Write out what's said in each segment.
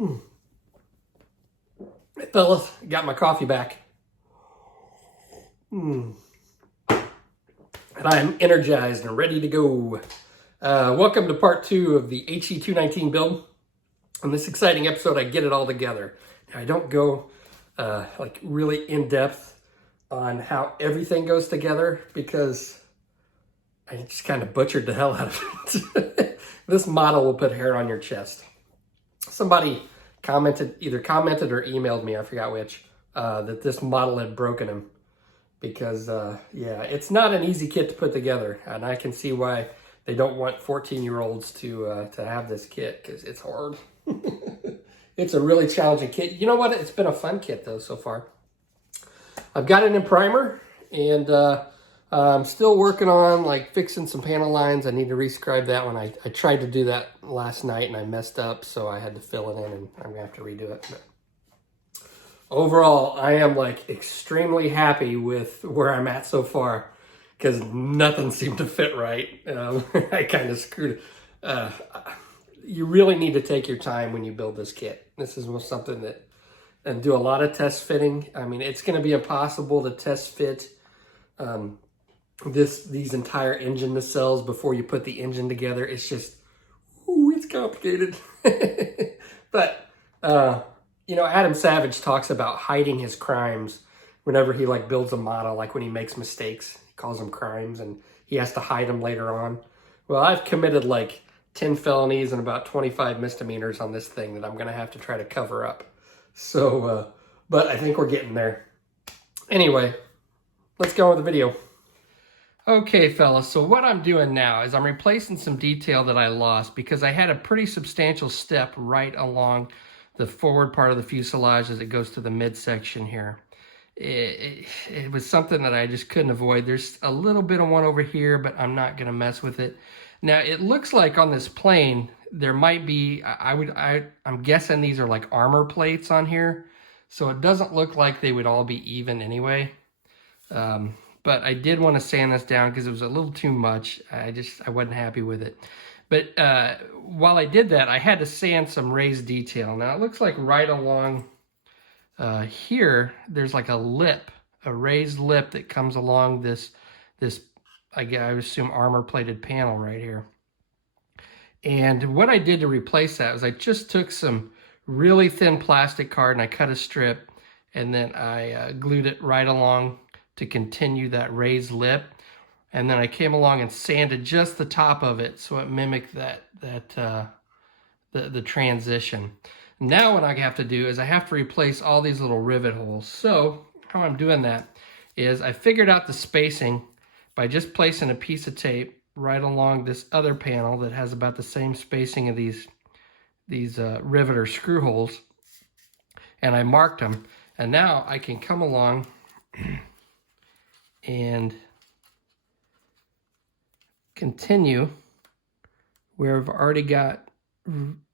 Hey fellas, got my coffee back. And I'm energized and ready to go. Welcome to part 2 of the He-219 build. In this exciting episode, I get it all together. Now, I don't go like really in depth on how everything goes together because I just kind of butchered the hell out of it. This model will put hair on your chest. Somebody either commented or emailed me, I forgot which, that this model had broken him. Because, yeah, it's not an easy kit to put together. And I can see why they don't want 14-year-olds to have this kit, because it's hard. It's a really challenging kit. You know what? It's been a fun kit, though, so far. I've got it in primer, and I'm still working on, like, fixing some panel lines. I need to rescribe that one. I tried to do that last night, and I messed up, so I had to fill it in, and I'm going to have to redo it. But overall, I am like extremely happy with where I'm at so far because nothing seemed to fit right. I kind of screwed it. You really need to take your time when you build this kit. This is something that, and do a lot of test fitting. I mean, it's going to be impossible to test fit these entire engine nacelles before you put the engine together. It's just, ooh, it's complicated. But, you know, Adam Savage talks about hiding his crimes whenever he like builds a model, like when he makes mistakes, he calls them crimes and he has to hide them later on. Well, I've committed like 10 felonies and about 25 misdemeanors on this thing that I'm going to have to try to cover up. So, but I think we're getting there. Anyway, let's go with the video. Okay, fellas, so what I'm doing now is I'm replacing some detail that I lost because I had a pretty substantial step right along the forward part of the fuselage as it goes to the midsection here. It was something that I just couldn't avoid. There's a little bit of one over here, but I'm not going to mess with it. Now, it looks like on this plane, there might be, I'm guessing these are like armor plates on here. So it doesn't look like they would all be even anyway. But I did want to sand this down because it was a little too much. I wasn't happy with it. But while I did that, I had to sand some raised detail. Now, it looks like right along here, there's like a lip, a raised lip that comes along this I would assume, armor-plated panel right here. And what I did to replace that was I just took some really thin plastic card and I cut a strip, and then I glued it right along to continue that raised lip. And then I came along and sanded just the top of it so it mimicked the transition. Now what I have to do is I have to replace all these little rivet holes. So how I'm doing that is I figured out the spacing by just placing a piece of tape right along this other panel that has about the same spacing of these rivet or screw holes. And I marked them. And now I can come along and continue where I've already got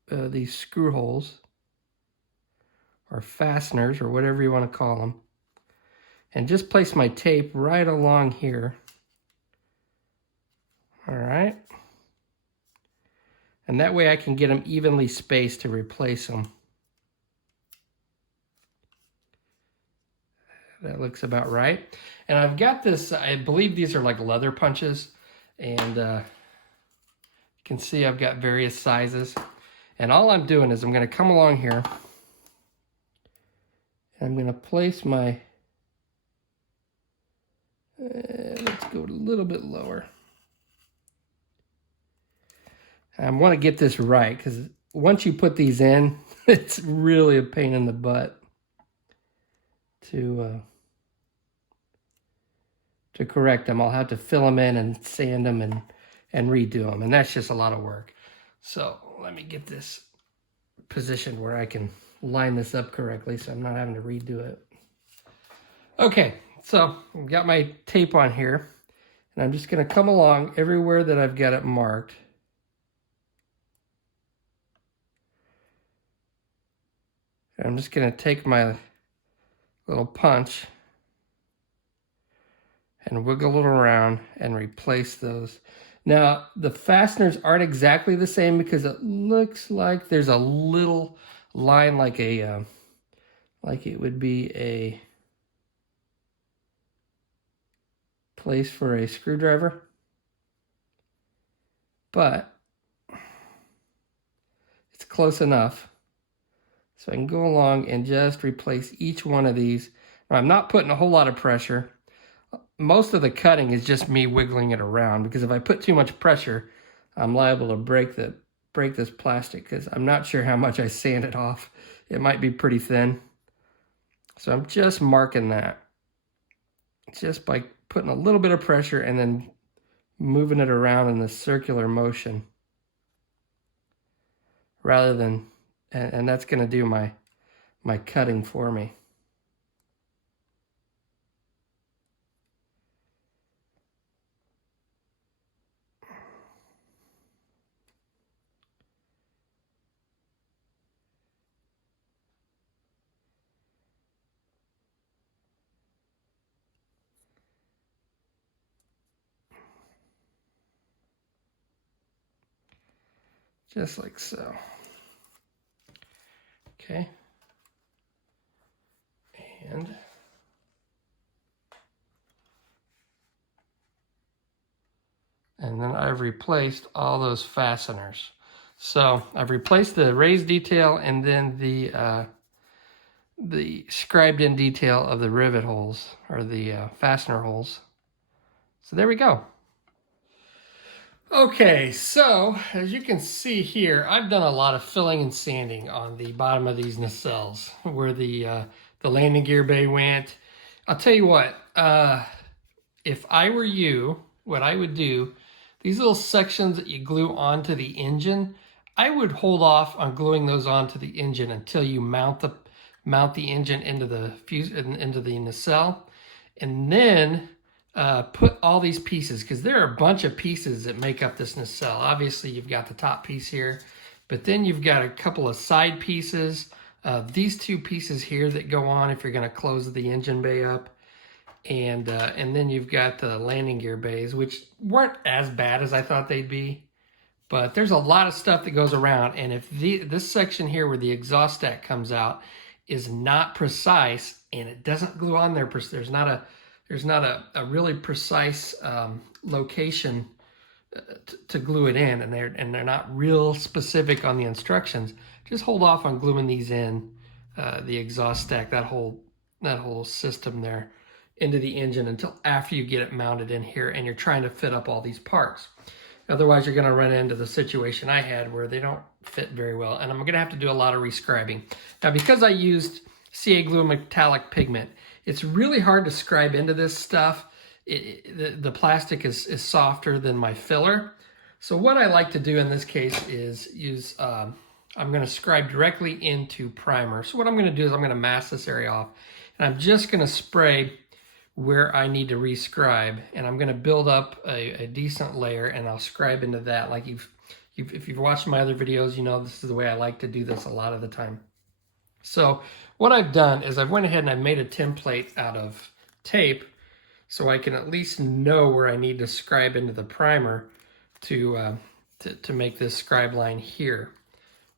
these screw holes or fasteners or whatever you want to call them, and just place my tape right along here. All right, and that way I can get them evenly spaced to replace them. That looks about right. And I've got this, I believe these are like leather punches, and you can see I've got various sizes. And all I'm doing is I'm going to come along here, and I'm going to place my, let's go a little bit lower. I want to get this right, because once you put these in, it's really a pain in the butt to correct them. I'll have to fill them in and sand them and redo them, and that's just a lot of work. So let me get this positioned where I can line this up correctly so I'm not having to redo it. Okay, so I've got my tape on here, and I'm just going to come along everywhere that I've got it marked. And I'm just going to take my little punch and wiggle it around and replace those. Now, the fasteners aren't exactly the same because it looks like there's a little line like a, like it would be a place for a screwdriver. But it's close enough. So I can go along and just replace each one of these. Now, I'm not putting a whole lot of pressure. Most of the cutting is just me wiggling it around, because if I put too much pressure, I'm liable to break this plastic, because I'm not sure how much I sanded off. It might be pretty thin. So I'm just marking that. Just by putting a little bit of pressure and then moving it around in this circular motion. Rather than, and that's going to do my cutting for me. Just like so. Okay. And then I've replaced all those fasteners. So I've replaced the raised detail and then the scribed in detail of the rivet holes, or the fastener holes. So there we go. Okay, so as you can see here, I've done a lot of filling and sanding on the bottom of these nacelles where the landing gear bay went. I'll tell you what, if I were you, what I would do, these little sections that you glue onto the engine, I would hold off on gluing those onto the engine until you mount the engine into the nacelle, and then put all these pieces, because there are a bunch of pieces that make up this nacelle. Obviously, you've got the top piece here, but then you've got a couple of side pieces. These two pieces here that go on if you're going to close the engine bay up. And then you've got the landing gear bays, which weren't as bad as I thought they'd be. But there's a lot of stuff that goes around. And if this section here where the exhaust stack comes out is not precise and it doesn't glue on there, there's not a really precise location to glue it in, and they're not real specific on the instructions, just hold off on gluing these in, the exhaust stack, that whole system there, into the engine until after you get it mounted in here and you're trying to fit up all these parts. Otherwise, you're going to run into the situation I had where they don't fit very well, and I'm going to have to do a lot of rescribing. Now, because I used CA glue and metallic pigment, it's really hard to scribe into this stuff. The plastic is softer than my filler. So what I like to do in this case is use, I'm going to scribe directly into primer. So what I'm going to do is I'm going to mask this area off, and I'm just going to spray where I need to rescribe, and I'm going to build up a decent layer, and I'll scribe into that. Like if you've watched my other videos, you know this is the way I like to do this a lot of the time. So what I've done is I've went ahead and I've made a template out of tape so I can at least know where I need to scribe into the primer to make this scribe line here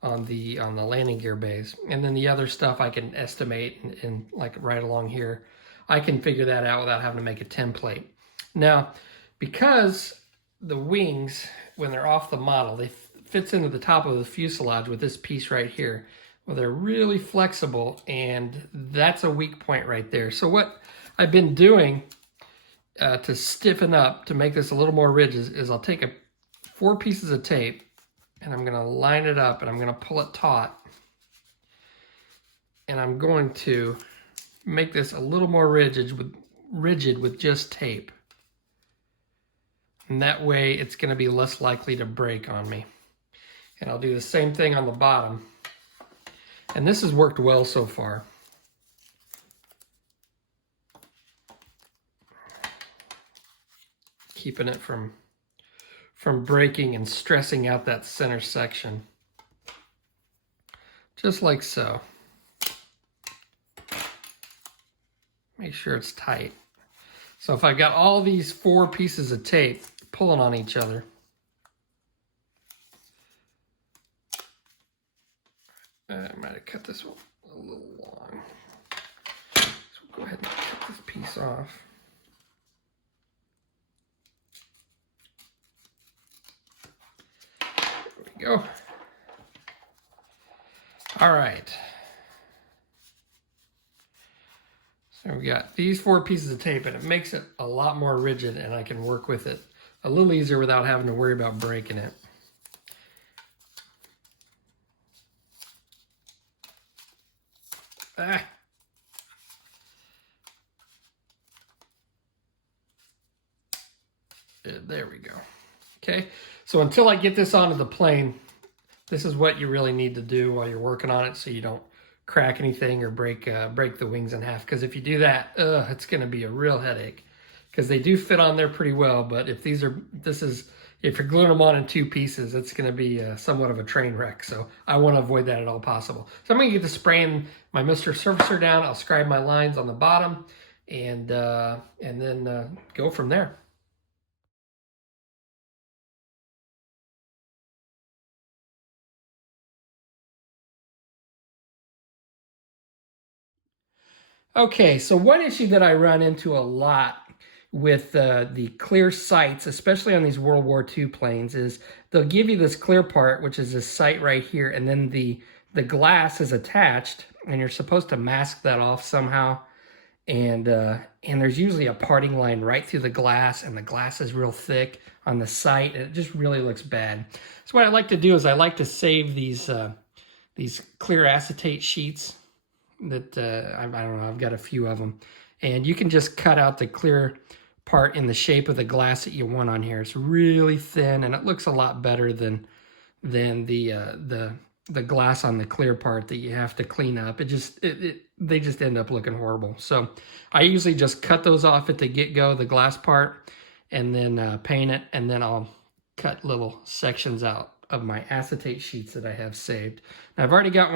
on the landing gear bays. And then the other stuff I can estimate and like right along here. I can figure that out without having to make a template. Now, because the wings, when they're off the model, they fits into the top of the fuselage with this piece right here. Well, they're really flexible, and that's a weak point right there. So what I've been doing to stiffen up, to make this a little more rigid, is I'll take 4 pieces of tape, and I'm gonna line it up, and I'm gonna pull it taut. And I'm going to make this a little more rigid with just tape. And that way it's gonna be less likely to break on me. And I'll do the same thing on the bottom. And this has worked well so far. Keeping it from breaking and stressing out that center section. Just like so. Make sure it's tight. So if I've got all these 4 pieces of tape pulling on each other, I might have cut this one a little long. So we'll go ahead and cut this piece off. There we go. All right. So we got these 4 pieces of tape, and it makes it a lot more rigid, and I can work with it a little easier without having to worry about breaking it. Ah. There we go. Okay, so until I get this onto the plane, this is what you really need to do while you're working on it, so you don't crack anything or break the wings in half. Because if you do that, it's going to be a real headache. Because they do fit on there pretty well, but if if you're gluing them on in 2 pieces, it's going to be somewhat of a train wreck. So I want to avoid that at all possible. So I'm going to get to spraying my Mr. Surfacer down. I'll scribe my lines on the bottom, and then go from there. Okay, so one issue that I run into a lot with the clear sights, especially on these World War II planes, is they'll give you this clear part, which is this sight right here, and then the glass is attached, and you're supposed to mask that off somehow. And there's usually a parting line right through the glass, and the glass is real thick on the sight, and it just really looks bad. So what I like to do is I like to save these clear acetate sheets that I don't know, I've got a few of them, and you can just cut out the clear part in the shape of the glass that you want on here. It's really thin, and it looks a lot better than the glass on the clear part that you have to clean up. They just end up looking horrible. So I usually just cut those off at the get-go, the glass part, and then paint it, and then I'll cut little sections out of my acetate sheets that I have saved. Now I've already got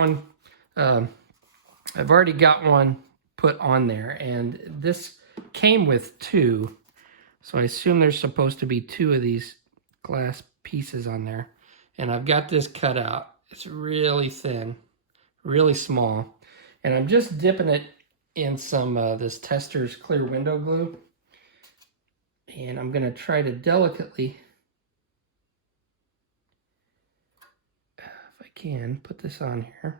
one put on there, and this came with 2, so I assume there's supposed to be 2 of these glass pieces on there. And I've got this cut out. It's really thin, really small, and I'm just dipping it in some this Tester's clear window glue, and I'm going to try to delicately, if I can, put this on here.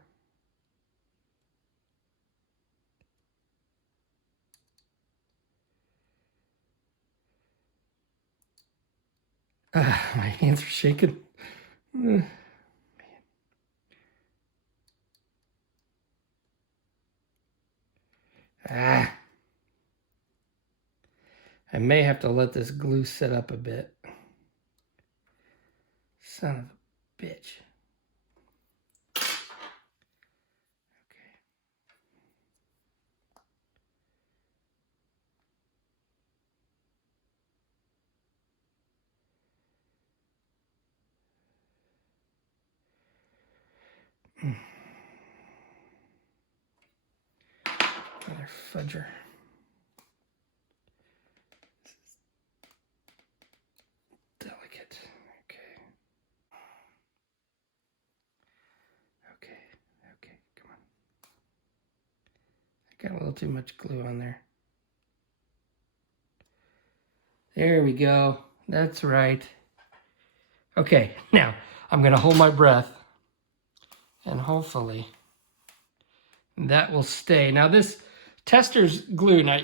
My hands are shaking. Man. I may have to let this glue sit up a bit. Son of a bitch. Another fudger. This is delicate. Okay, come on. I got a little too much glue on there. There we go. That's right. Okay, now I'm going to hold my breath, and hopefully that will stay. Now this Tester's glue, now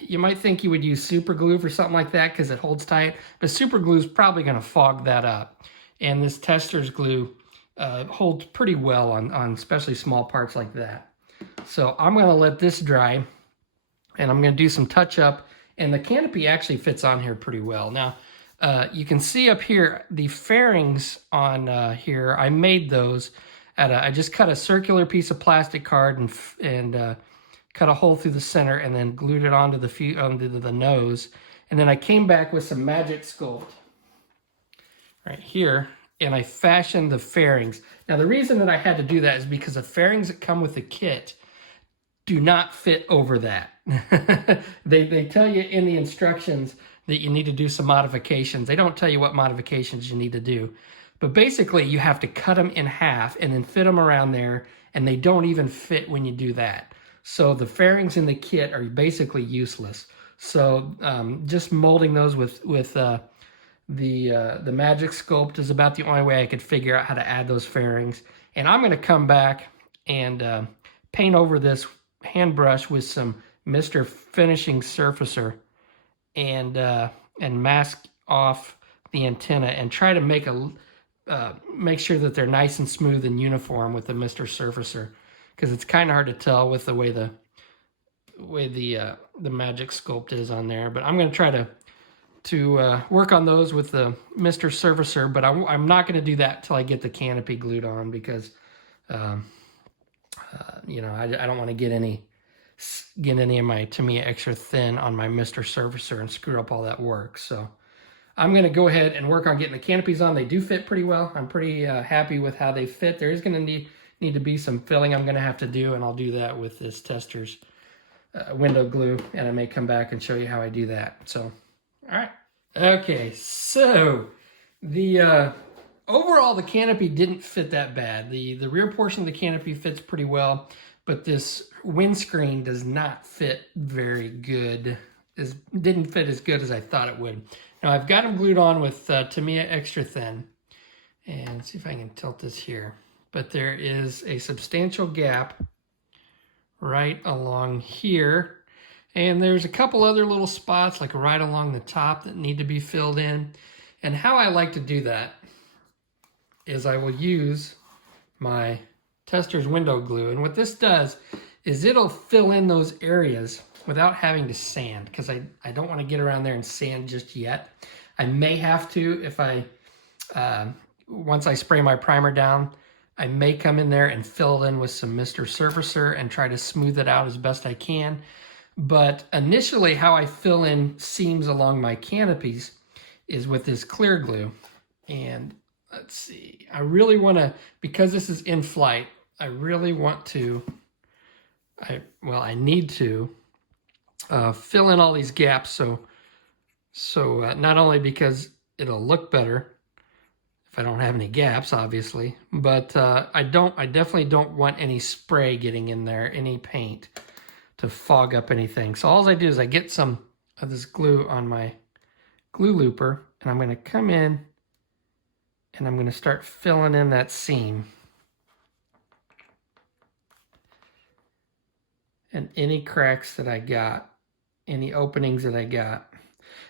you might think you would use super glue for something like that because it holds tight, but super glue is probably going to fog that up. And this Tester's glue holds pretty well on especially small parts like that. So I'm going to let this dry, and I'm going to do some touch up, and the canopy actually fits on here pretty well. Now you can see up here the fairings on here. I made those. I just cut a circular piece of plastic card and cut a hole through the center, and then glued it onto the nose. And then I came back with some Magic Sculpt right here, and I fashioned the fairings. Now the reason that I had to do that is because the fairings that come with the kit do not fit over that. They tell you in the instructions that you need to do some modifications. They don't tell you what modifications you need to do. But basically, you have to cut them in half and then fit them around there, and they don't even fit when you do that. So the fairings in the kit are basically useless. So just molding those with the Magic Sculpt is about the only way I could figure out how to add those fairings. And I'm going to come back and paint over this hand brush with some Mr. Finishing Surfacer and mask off the antenna and try to make sure that they're nice and smooth and uniform with the Mr. Surfacer, because it's kind of hard to tell with the way the Magic Sculpt is on there. But I'm going to try to work on those with the Mr. Surfacer, but I'm not going to do that till I get the canopy glued on, because you know, I don't want to get any of my Tamiya extra thin on my Mr. Surfacer and screw up all that work. So I'm going to go ahead and work on getting the canopies on. They do fit pretty well. I'm pretty happy with how they fit. There is going to need to be some filling I'm going to have to do, and I'll do that with this Tester's window glue, and I may come back and show you how I do that. So, all right. Okay, so the overall, the canopy didn't fit that bad. The rear portion of the canopy fits pretty well, but this windscreen does not fit very good. Didn't fit as good as I thought it would. Now I've got them glued on with Tamiya Extra Thin, and see if I can tilt this here. But there is a substantial gap right along here, and there's a couple other little spots like right along the top that need to be filled in. And how I like to do that is I will use my Tester's window glue, and what this does is it'll fill in those areas without having to sand, because I don't want to get around there and sand just yet. I may have to if once I spray my primer down, I may come in there and fill it in with some Mr. Surfacer and try to smooth it out as best I can. But initially, how I fill in seams along my canopies is with this clear glue. And let's see, I really want to, because this is in flight, I really want to, I need to fill in all these gaps. So not only because it'll look better if I don't have any gaps, obviously, but I definitely don't want any spray getting in there, any paint to fog up anything. So all I do is I get some of this glue on my glue looper, and I'm going to come in and I'm going to start filling in that seam. And any cracks that I got, any openings that I got.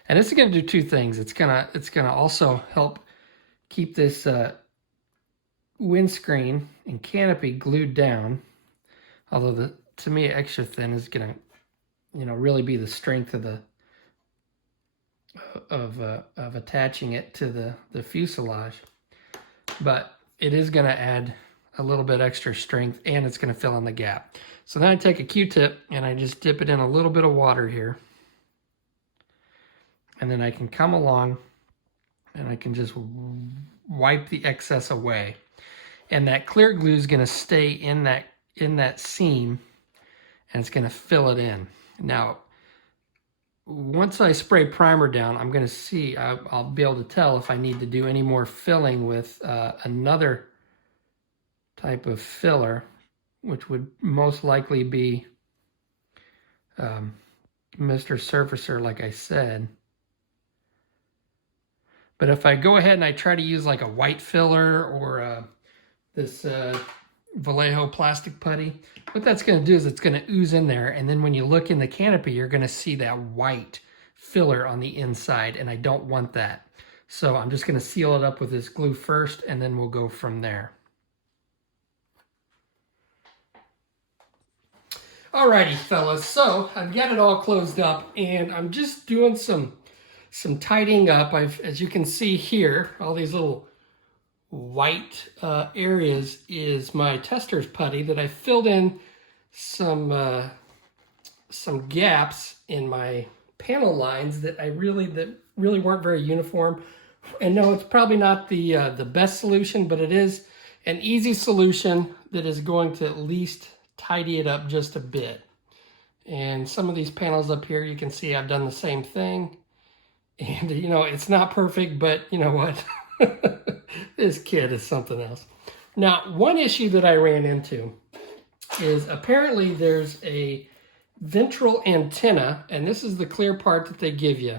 And this is going to do two things. It's going to also help keep this windscreen and canopy glued down. Although the Tamiya Extra Thin is going to, really be the strength of attaching it to the fuselage. But it is going to add a little bit extra strength, and it's going to fill in the gap. So then I take a Q-tip and I just dip it in a little bit of water here. And then I can come along and I can just wipe the excess away. And that clear glue is going to stay in that seam, and it's going to fill it in. Now, once I spray primer down, I'm going to see, I'll be able to tell if I need to do any more filling with another type of filler, which would most likely be Mr. Surfacer, like I said. But if I go ahead and I try to use like a white filler or this Vallejo plastic putty, what that's going to do is it's going to ooze in there, and then when you look in the canopy, you're going to see that white filler on the inside, and I don't want that. So I'm just going to seal it up with this glue first, and then we'll go from there. Alrighty, fellas, so I've got it all closed up, and I'm just doing some tidying up. As you can see here, all these little white areas is my Tester's putty that I filled in some gaps in my panel lines that really weren't very uniform. And no, it's probably not the best solution, but it is an easy solution that is going to at least tidy it up just a bit. And some of these panels up here, you can see I've done the same thing. And, it's not perfect, but you know what? This kid is something else. Now, one issue that I ran into is apparently there's a ventral antenna, and this is the clear part that they give you.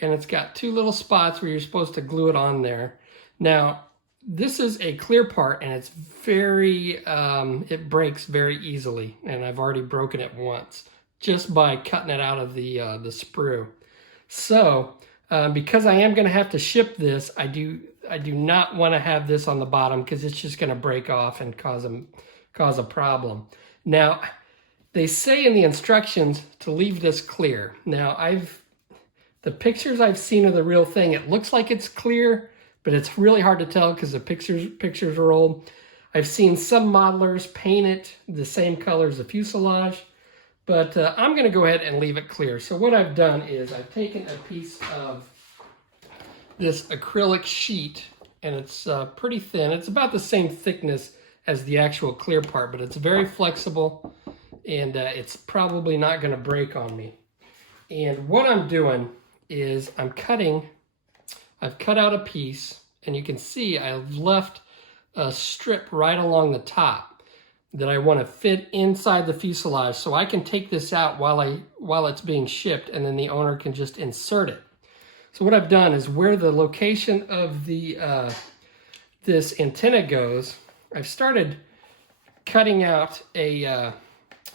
And it's got two little spots where you're supposed to glue it on there. Now, this is a clear part, and it's very, it breaks very easily. And I've already broken it once just by cutting it out of the sprue. So, because I am going to have to ship this, I do not want to have this on the bottom because it's just going to break off and cause a problem. Now, they say in the instructions to leave this clear. Now, the pictures I've seen of the real thing, it looks like it's clear, but it's really hard to tell because the pictures are old. I've seen some modelers paint it the same color as the fuselage, but I'm going to go ahead and leave it clear. So what I've done is I've taken a piece of this acrylic sheet, and it's pretty thin. It's about the same thickness as the actual clear part, but it's very flexible, and it's probably not going to break on me. And what I'm doing is I've cut out a piece, and you can see I've left a strip right along the top that I want to fit inside the fuselage, so I can take this out while it's being shipped, and then the owner can just insert it. So what I've done is where the location of the this antenna goes, I've started cutting out a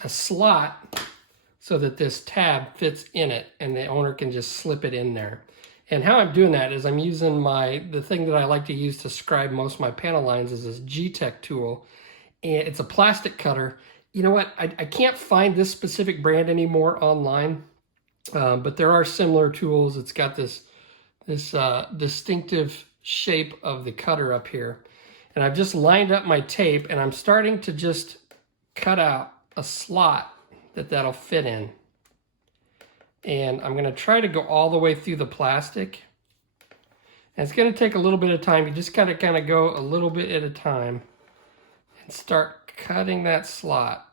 slot so that this tab fits in it and the owner can just slip it in there. And how I'm doing that is I'm using the thing that I like to use to scribe most of my panel lines is this G-Tech tool. And it's a plastic cutter. You know what? I can't find this specific brand anymore online, but there are similar tools. It's got this distinctive shape of the cutter up here. And I've just lined up my tape, and I'm starting to just cut out a slot that'll fit in. And I'm going to try to go all the way through the plastic. And it's going to take a little bit of time. You just kind of go a little bit at a time and start cutting that slot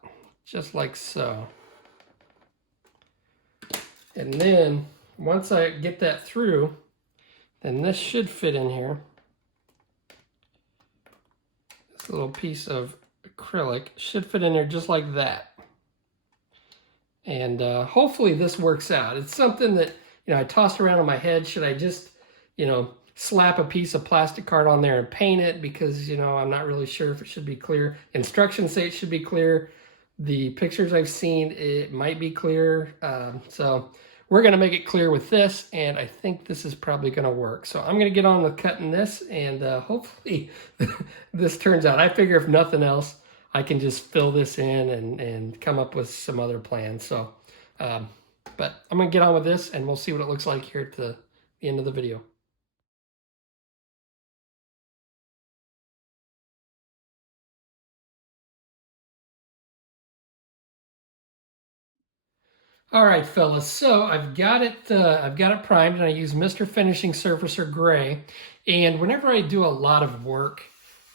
just like so. And then once I get that through, then this should fit in here. This little piece of acrylic should fit in there just like that. And hopefully this works out. It's something that, I tossed around in my head. Should I just, slap a piece of plastic card on there and paint it? Because, I'm not really sure if it should be clear. Instructions say it should be clear. The pictures I've seen, it might be clear. So we're going to make it clear with this, and I think this is probably going to work. So I'm going to get on with cutting this, and hopefully this turns out. I figure if nothing else, I can just fill this in and come up with some other plans. So, but I'm going to get on with this, and we'll see what it looks like here at the end of the video. All right, fellas. So I've got it primed, and I use Mr. Finishing Surfacer Gray. And whenever I do a lot of work,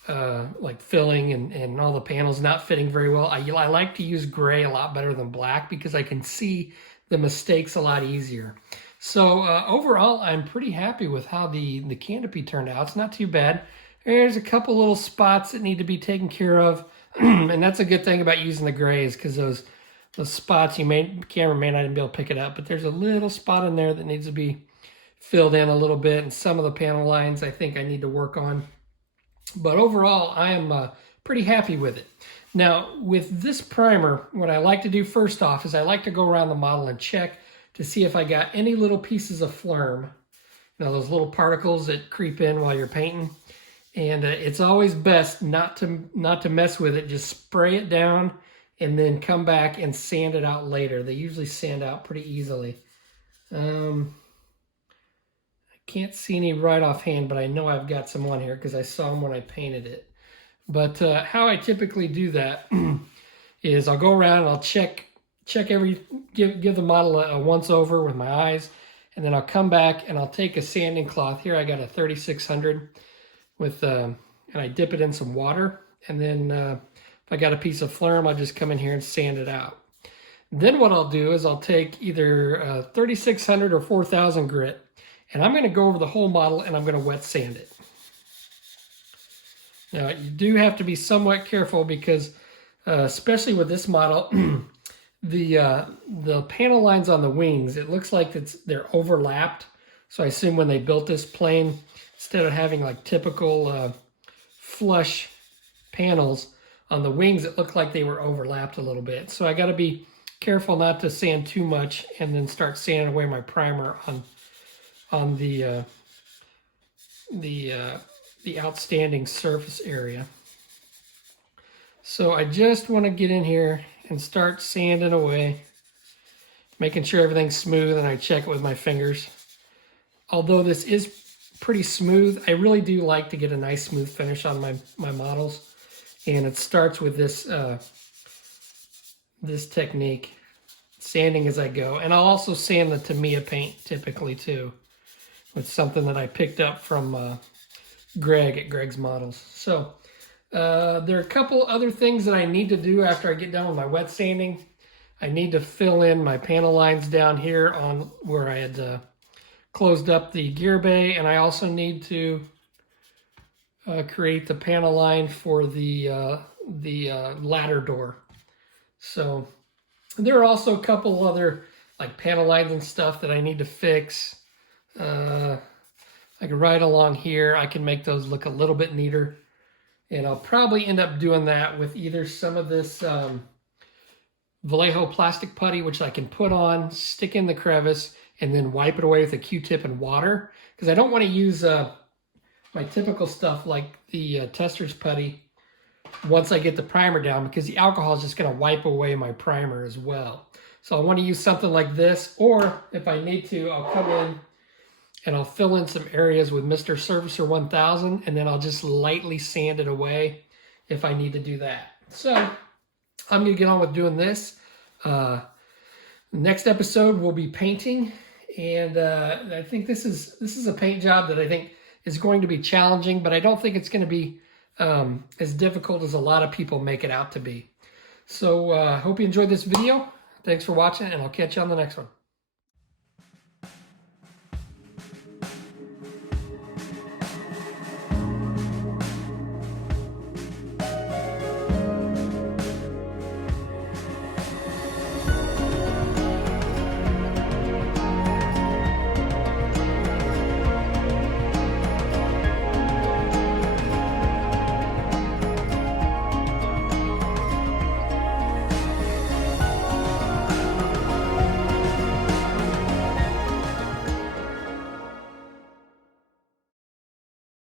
like filling and all the panels not fitting very well, I like to use gray a lot better than black because I can see the mistakes a lot easier. So overall, I'm pretty happy with how the canopy turned out. It's not too bad. There's a couple little spots that need to be taken care of, and that's a good thing about using the gray is because those spots, camera may not even be able to pick it up, but there's a little spot in there that needs to be filled in a little bit, and some of the panel lines I think I need to work on. But overall, I am pretty happy with it. Now, with this primer, what I like to do first off is I like to go around the model and check to see if I got any little pieces of phlegm. Those little particles that creep in while you're painting. And it's always best not to mess with it. Just spray it down and then come back and sand it out later. They usually sand out pretty easily. Can't see any right offhand, but I know I've got some on here because I saw them when I painted it. But how I typically do that is I'll go around and I'll check give the model a once over with my eyes, and then I'll come back and I'll take a sanding cloth. Here I got a 3600 with, and I dip it in some water, and then if I got a piece of phlegm, I'll just come in here and sand it out. Then what I'll do is I'll take either 3600 or 4000 grit, and I'm going to go over the whole model and I'm going to wet sand it. Now, you do have to be somewhat careful because, especially with this model, the panel lines on the wings, it looks like they're overlapped. So I assume when they built this plane, instead of having like typical flush panels on the wings, it looked like they were overlapped a little bit. So I got to be careful not to sand too much and then start sanding away my primer on the outstanding surface area. So I just want to get in here and start sanding away, making sure everything's smooth, and I check it with my fingers. Although this is pretty smooth, I really do like to get a nice smooth finish on my models. And it starts with this this technique, sanding as I go. And I'll also sand the Tamiya paint typically too, with something that I picked up from Greg at Greg's Models. So there are a couple other things that I need to do after I get done with my wet sanding. I need to fill in my panel lines down here on where I had closed up the gear bay, and I also need to create the panel line for the ladder door. So there are also a couple other like panel lines and stuff that I need to fix. Like right along here, I can make those look a little bit neater. And I'll probably end up doing that with either some of this Vallejo plastic putty, which I can put on, stick in the crevice, and then wipe it away with a Q-tip and water. Because I don't want to use my typical stuff like the tester's putty once I get the primer down, because the alcohol is just going to wipe away my primer as well. So I want to use something like this, or if I need to, I'll come in and I'll fill in some areas with Mr. Surfacer 1000, and then I'll just lightly sand it away if I need to do that. So I'm going to get on with doing this. Next episode will be painting, and I think this is a paint job that I think is going to be challenging, but I don't think it's going to be as difficult as a lot of people make it out to be. So hope you enjoyed this video. Thanks for watching, and I'll catch you on the next one.